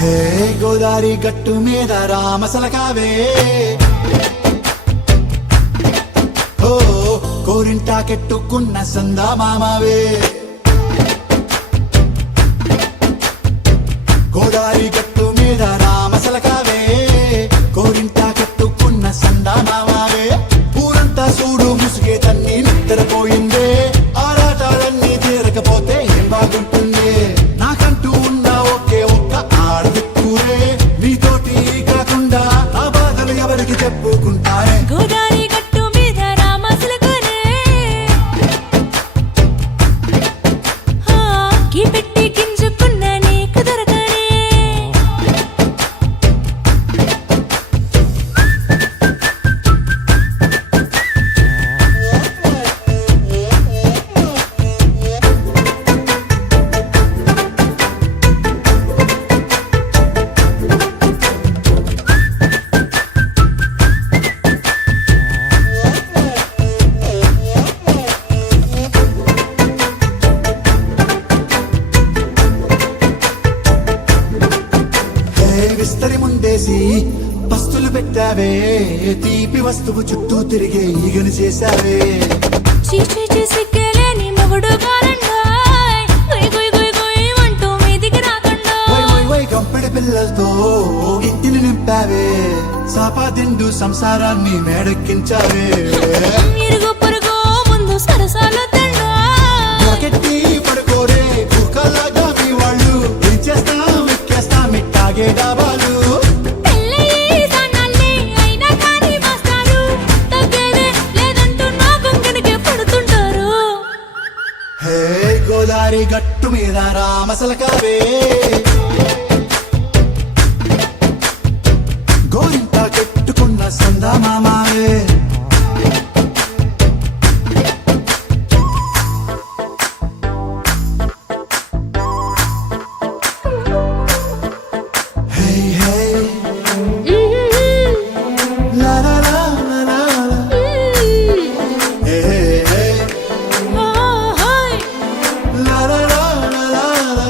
హే గోదారి గట్టు మీద రామసలకావే ఓ కోరింటాకెట్టుకున్న సందా మామావే గోదారి గట్టు మీద రామసలకావే కోరింటాకెట్టుకున్న సందా మామావే ఊరంతా చూడు ముసుగే తన్ని నిద్రపోయిందే ఆరాటాలన్నీ తీరకపోతే ఏం బాగుంటుంది నాకంటూ ఉన్న ఒకే ఒక్క ఆడదిక్కురే నీతోటి కాకుండా నా బాధలు ఎవరికి చెప్పుకుంటారే గోదారి గట్టు మీద రామసలకానే కీ పెట్టి గింజుకున్న నీకు దొరకనే విస్తరి ముందేసి పస్తులు పెట్టావే తీపి వస్తువు చుట్టూ తిరిగే ఈగను చేశావే చీచీ సిగ్గలేని మొగుడు గారండాయ్ గుయ్ గుయ్ గుయ్ గుయ్ అంటూ మీదికి రాకుండా వై వై వై గంపెడి పిల్లలతో ఇంటిని నింపావే సాపాదిండు సంసారాన్ని మేడెక్కించావే ఇరుగు పొరుగు ముందు సరసాలు నాకెట్టి పడుకోరే కుక్కలాగా మీ వాళ్ళు ఏం చేస్తాం ఎక్కేస్తాం ఇట్టాగే డాబాలు హే గోదారి గట్టు మీద రామసలకావే గోరింట కట్టుకున్న సందా మామావే హే హే లా లా లా లా లా హే హే లా లా లా లా లా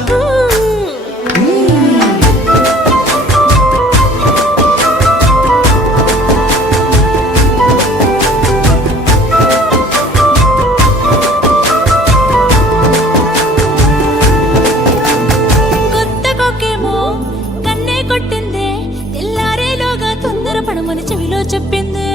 కొత్త కొక్కేమో కన్నే కొట్టిందే తెల్లారేలోగా తొందర పడమని చెవిలో చెప్పిందే